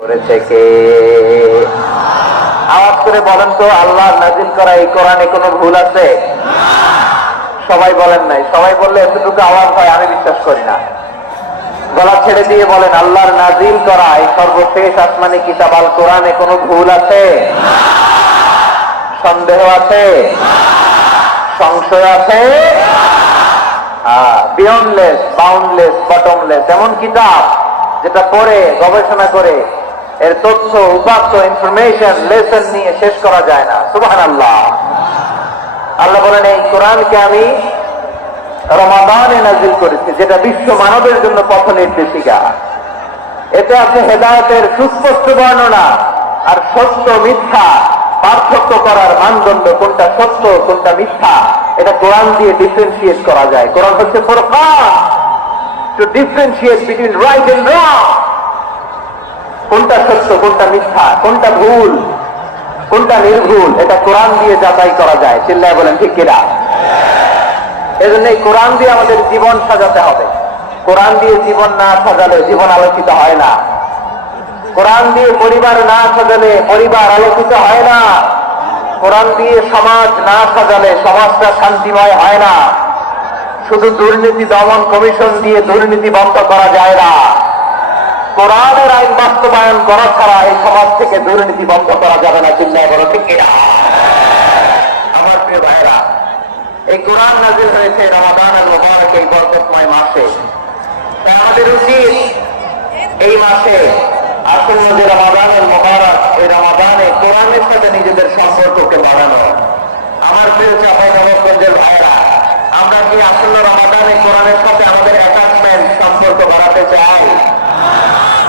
করেছে কে? আওয়াজ করে বলেন তো, আল্লাহ নাজিল করা এই কোরআনে কোনো ভুল আছে? সবাই বলেন নাই। সবাই বললে এতটুকু আওয়াজ হয়, আমি বিশ্বাস করি না। গলা ছেড়ে দিয়ে বলেন, আল্লাহর নাজিল করা এই সর্বশেষ আসমানি কিতাব আল কোরআনে কোনো ভুল আছে? সন্দেহ আছে? সংশয় আছে? বিয়ন্ডলেস, বাউন্ডলেস, বটমলেস এমন কিতাব যেটা পড়ে গবেষণা করে এর তথ্য, উপাত্ত, ইনফরমেশন, লেসন নিয়ে শেষ করা যায় না। সুবহানাল্লাহ। আল্লাহ বলেন, এই কোরআনকে আমি রমাদানে নাজিল করেছি, যেটা বিশ্ব মানবের জন্য পথ নির্দেশিকা। এতে আছে হেদায়েতের সুস্পষ্ট বর্ণনা আর সত্য মিথ্যা পার্থক্য করার মানদণ্ড, কোনটা সত্য কোনটা মিথ্যা এটা কোরআন দিয়ে ডিফারেন্সিয়েট করা যায়। কোরআন হচ্ছে ফুরকান, to differentiate between right and wrong. কোনটা সত্য কোনটা মিথ্যা, কোনটা ভুল কোনটা নির্ভুল, এটা কোরআন দিয়ে যাচাই করা যায়। চিল্লায় বলেন ঠিক কিনা? এজন্য এই কোরআন দিয়ে আমাদের জীবন সাজাতে হবে। কোরআন দিয়ে জীবন না সাজালে জীবন আলোকিত হয় না। কোরআন দিয়ে পরিবার না সাজালে পরিবার আলোকিত হয় না। কোরআন দিয়ে সমাজ না সাজালে সমাজটা শান্তিময় হয় না। শুধু দুর্নীতি দমন কমিশন দিয়ে দুর্নীতি বন্ধ করা যায় না। কোরআনের আইন বাস্তবায়ন করা ছাড়া এই সমাজ থেকে দুর্নীতি বন্ধ করা যাবে না। চিন্তা করো ঠিক কিনা? আমার প্রিয় ভাইরা, এই কোরআন নাজিল হয়েছে রমাদানুল মুবারক এই বরকতময় মাসে। তাই আমাদের উচিত এই মাসে আসন্ন যে রমাদানুল মুবারক, এই রমাদানে কোরআনের সাথে নিজেদের সম্পর্ককে বাড়ানো। আমার প্রিয় চাঁপাইনবাবগঞ্জের ভাইরা, আমরা কি আসন্ন রমাদানে কোরআনের সাথে আমাদের অ্যাটাচমেন্ট, সম্পর্ক বাড়াতে চাই?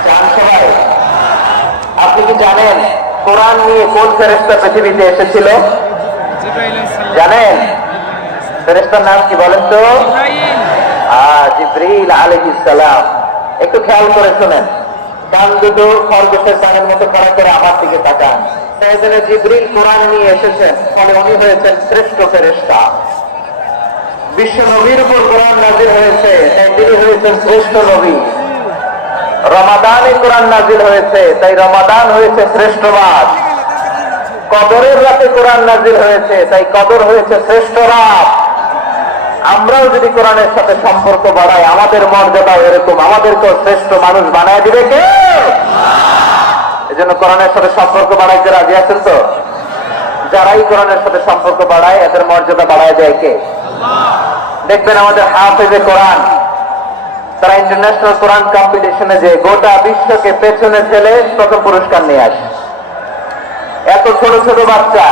চান সবাই? আপনি কি জানেন কোরআন নিয়ে কোন ফেরেশতা পৃথিবীতে এসেছিল? জানেন? ফেরেশতার নাম কি বলেন তো? জিবরিল আলাইহিস সালাম। একটু খেয়াল করে শুনেন, কান দুটো খরগোশের কানের মতো খাড়া করে আমার দিকে তাকান। সাইয়েদনা জিবরিল কোরআন নিয়ে এসেছেন, ফলে উনি হয়েছেন শ্রেষ্ঠ ফেরেশতা। বিশ্ব নবীর উপর কোরআন নাজিল হয়েছে, তাই তিনি হয়েছেন শ্রেষ্ঠ নবী। রমাদানে কোরআন নাজিল হয়েছে, তাই রমাদান হয়েছে শ্রেষ্ঠ মাস। কদরের রাতে কোরআন নাজিল হয়েছে, তাই কদর হয়েছে শ্রেষ্ঠ রাত। আমরাও যদি কোরআনের সাথে সম্পর্ক বাড়াই, আমাদের মর্যাদাও এরকম, আমাদেরকেও শ্রেষ্ঠ মানুষ বানায় দিবে কে? এজন্য কোরআনের সাথে সম্পর্ক বাড়াইতে রাজি আছেন তো? যারাই কোরআনের সাথে সম্পর্ক বাড়ায় এদের মর্যাদা বাড়ায় দেয় কে? দেখবেন আমাদের হাফেজে কোরআন, তারা ইন্টারন্যাশনাল কোরআন কম্পিটিশনে যে গোটা বিশ্বকে পেছনে ফেলে প্রথম পুরস্কার নিয়ে আসে। এত ছোট ছোট বাচ্চা,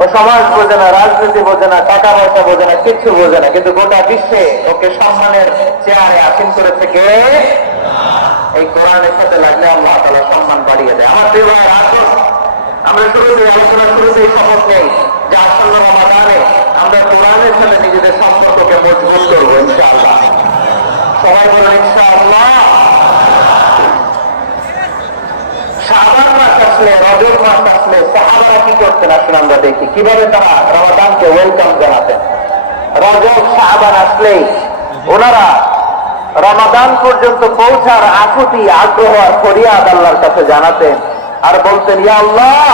ও সমাজ বোঝে না, রাজনীতি বোঝে না, টাকা পয়সা বোঝে না, কিচ্ছু বোঝে না, কিন্তু গোটা বিশ্বে ওকে সম্মানের চেয়ারে আসীন করেছে কে? এই কোরআনের সাথে লাগলে আল্লাহ তাআলা সম্মান বাড়িয়ে দেয়। আমার প্রিয় ভাই, আসুন আমরা আলোচনার শুরুতেই শপথ নেই যে আসন্ন রমাদানে আমরা কোরআনের সাথে নিজেদের সম্পর্ককে মজবুত করবো ইনশাআল্লাহ। সবাই বলেন ইনশাআল্লাহ। শাবান মাস আসলে, রজব মাস আসলে সাহাবারা কি করতেন আসুন আমরা দেখি কিভাবে তারা রমাদানকে ওয়েলকাম জানাতেন। রজব শাবান আসলেই ওনারা রমাদান পর্যন্ত পৌঁছার আকুতি, আগ্রহ আর ফরিয়াদ আল্লাহর কাছে জানাতেন আর বলতেন, ইয়া আল্লাহ,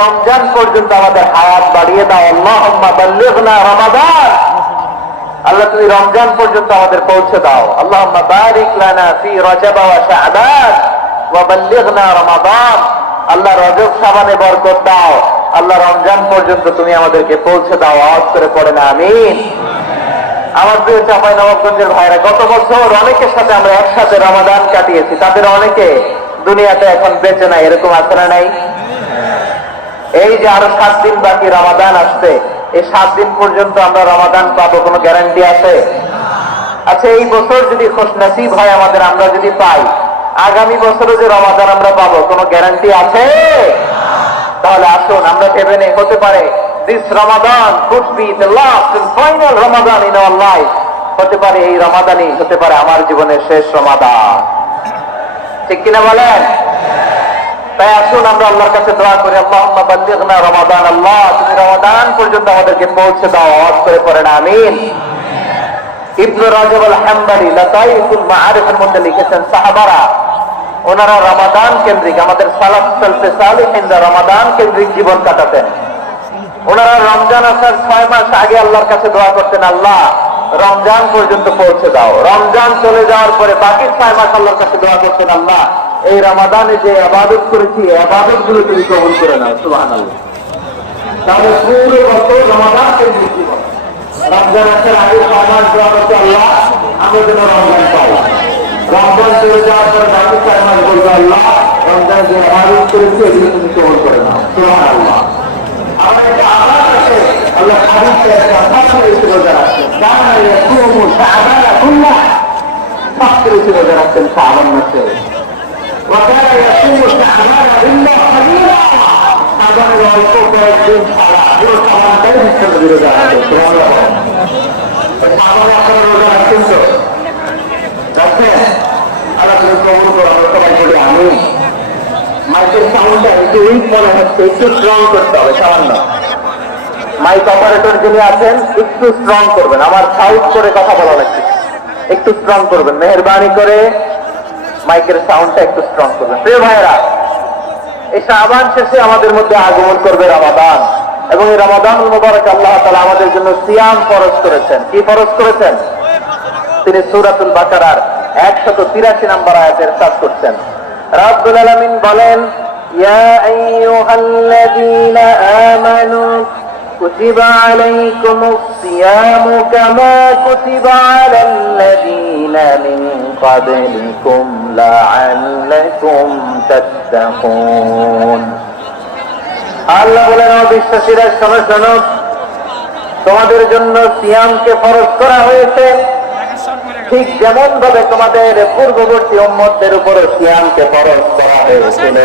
রমজান পর্যন্ত আমাদের হায়াত বাড়িয়ে দাও। আল্লাহুম্মা বাল্লিগনা রমাদান। আল্লাহ তুমি রমজান পর্যন্ত আমাদের পৌঁছে দাও। আল্লাহুম্মা বারিক লানা ফি রজব ওয়া শাবান ওয়া বাল্লিগনা রমাদান। আল্লাহ রজব শাবানে বরকত দাও, আল্লাহ রমজান পর্যন্ত তুমি আমাদেরকে পৌঁছে দাও। আওয়াজ করে পড়েন আমিন। আমার প্রিয় চাঁপাইনবাবগঞ্জের ভাইরা, গত বছর অনেকের সাথে আমরা একসাথে রমাদান কাটিয়েছি। তাদের অনেকে দুনিয়াতে এখন বেঁচে নাই, এরকম আছে না নাই? এই যে আরো 7 দিন বাকি রমাদান আসতে, এই 7 দিন পর্যন্ত আমরা রমাদান পাবো কোনো গ্যারান্টি আছে? আচ্ছা, এই বছর যদি খুশনসিব হয় আমাদের, আমরা যদি পাই, আগামী বছরে যে রমাদান আমরা পাবো কোনো গ্যারান্টি আছে? তাহলে আসুন আমরা ভেবে নেই, হতে পারে this Ramadan could be the last and final Ramadan in our life. হতে পারে এই রমাদানই হতে পারে আমার জীবনের শেষ রমাদান। ঠিক কিনা বলেন? তাই আসুন আমরা আল্লাহর কাছে দোয়া করি, আল্লাহুম্মা বাল্লিগনা রমাদান। আল্লাহ তুমি রমাদান পর্যন্ত আমাদেরকে পৌঁছে দাও। আওয়াজ করে পড়েন আমিন। ইবনে রাজব আল হাম্বলি লাতাইফুল মাআরিফের মধ্যে লিখেছেন, সাহাবারা ওনারা রমাদান কেন্দ্রিক, আমাদের সালাফ সালফে সালিহিনরা রমাদান কেন্দ্রিক জীবন কাটাতেন। ওনারা রমজান আসার 6 মাস আগে আল্লাহর কাছে দোয়া করতেন, আল্লাহ রমজান পর্যন্ত পৌঁছে দাও। রমজান চলে যাওয়ার পরে বাকি 6 মাস আল্লাহর কাছে দোয়া করতেন, আল্লাহ এই রমাদানে যে ইবাদত করেছি ইবাদত গুলো তুমি কবুল করে নাও। সুবহানাল্লাহ। তাহলে পুরো বছর রমাদান কেন্দ্রিক জীবন। রমজান আসার আগে 6 মাস দোয়া করতে, আল্লাহ আমরা যেন রমজান পাই। রমজান চলে যাওয়ার পরে বাকি 6 মাস বলবো, আল্লাহ রমজান যে ইবাদত করেছি এগুলো তুমি কবুল করে নাও। সুবহানাল্লাহ। আমার একটা আবাদ আছে, আল্লাহ হাদিসে একটা কথা বলেছে রোজা রাখছেন, কানা ইয়াসুমু শাবানা কুল্লাহ, সবকিছু রোজা রাখছেন শাবান মাসে। ওয়া কানা ইয়াসুমু শাবানা ইল্লা কালিলা, শাবানের অল্প কয়েকদিন ছাড়া পুরো শাবানটাই বিশ্বনবী রোজা রাখছেন। সুবহানাল্লাহ। শাবানে আপনারা রোজা রাখছেন তো? রাখছেন? আল্লাহ তুমি কবুল করো, আমরা সবাই বলি আমিন। মাইকের সাউন্ডটা একটু উইক মনে হচ্ছে, একটু স্ট্রং করতে হবে সামান্য। মাইক অপারেটর যিনি আছেন একটু স্ট্রং করবেন, আমার সাউন্ড করে কথা বলা লাগছে, একটু স্ট্রং করবেন মেহেরবানি করে, মাইকের সাউন্ডটা একটু স্ট্রং করবেন। প্রিয় ভাইয়েরা, এই শাবান শেষে আমাদের মধ্যে আগমন করবে রমাদান, এবং এই রমাদানুল মুবারক আল্লাহ তাআলা আমাদের জন্য সিয়াম ফরজ করেছেন। কি ফরজ করেছেন? তিনি সূরাতুল বাকারার 183 নম্বর আয়াতে ইরশাদ করছেন, রাব্বুল আলামিন বলেন, ইয়া আইয়ুহাল্লাযীনা আমানু কুতিবা আলাইকুমুস সিয়ামু কামা কুতিবা আলাল্লাযীনা মিন ক্বাবলিকুম লাআল্লাকুম তাত্তাকুন। আল্লাহ বলেন, ও বিশ্বাসীরা শোনো শোনো, তোমাদের জন্য সিয়ামকে ফরজ করা হয়েছে ঠিক যেমন ভাবে তোমাদের পূর্ববর্তী উম্মতদের উপর সিয়ামকে ফরজ করা হয়েছিল,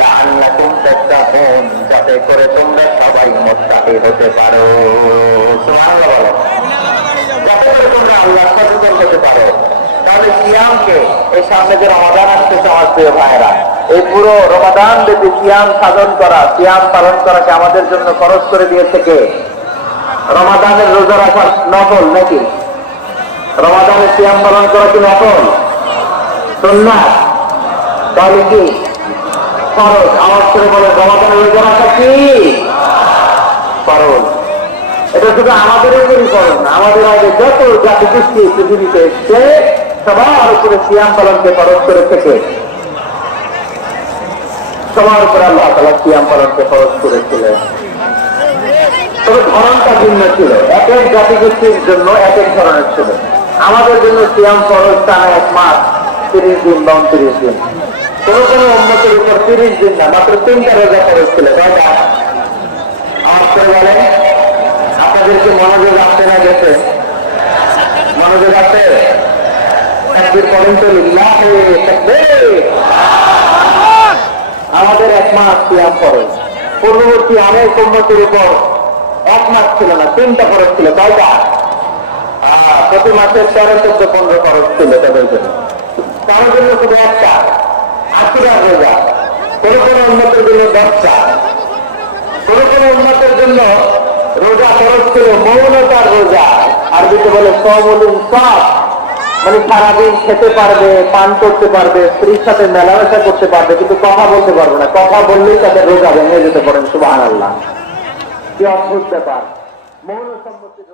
লাআল্লাকুম তাত্তাকুন, যাতে করে তোমরা সবাই মুত্তাকি হতে পারো। সুবহানাল্লাহ। যাতে করে তোমরা আল্লাহর সচেতন হতে পারো। তাহলে সিয়ামকে, এই সামনে যে রমাদান আসতেছে আমার প্রিয় ভাইয়েরা, এই পুরো রমাদান ব্যাপী সিয়াম সাধন করা, সিয়াম পালন করাকে আমাদের জন্য ফরজ করে দিয়েছে কে? রমাদানের রোজা রাখার নফল নাকি? রমাদানের সিয়াম পালন করা কি নফল? সুন্নাত? তাহলে কি ফরজ? আওয়াজ করে বলে, রমাদানের রোজা রাখা কি ফরজ? এটা শুধু আমাদের উপরই ফরজ না, আমাদের আগে যত জাতি গোষ্ঠী পৃথিবীতে এসছে সবার উপরে সিয়াম পালনকে ফরজ করে থেকে সবার উপরে আল্লাহ তাআলা সিয়াম পালনকে ফরজ করেছিলেন। তবে ধরনটা ভিন্ন ছিল, এক এক জাতি গোষ্ঠীর জন্য এক এক ধরনের ছিল। আমাদের জন্য সিয়াম ফরজ টানা 1 মাস 30 দিন বা 29 দিন। কোন কোন উম্মতের উপর 30 দিন না, মাত্র 3টা রোজা ফরজ ছিল। কয়টা? আমার করে বলেন, আপনাদেরকে মনোযোগ আসতে না গেছে? মনোযোগ আছে? তাকবীর পড়েন তো, লিল্লাহি তাকবীর। আমাদের 1 মাস সিয়াম ফরজ। পূর্ববর্তী অনেক উম্মতের উপর 1 মাস ছিল না, 3টা ফরজ ছিল। কয়টা? প্রতি মাসের 13, 14, 15 খরচ ছিল তাদের জন্য। তার জন্য শুধু একটা আশুরার রোজা, কোন কোন উন্নতের জন্য 10টা, কোন কোন উন্নতের জন্য রোজা খরচ ছিল মৌনতার রোজা, আরবিতে বলে সাওমুল ইনসাফ, মানে সারাদিন খেতে পারবে, পান করতে পারবে, স্ত্রীর সাথে মেলামেশা করতে পারবে, কিন্তু কথা বলতে পারবে না। কথা বললেই তাদের রোজা ভেঙে যেতে পারেন। সুবহানাল্লাহ। কি অদ্ভুত ব্যাপার! মৌন সম্মতির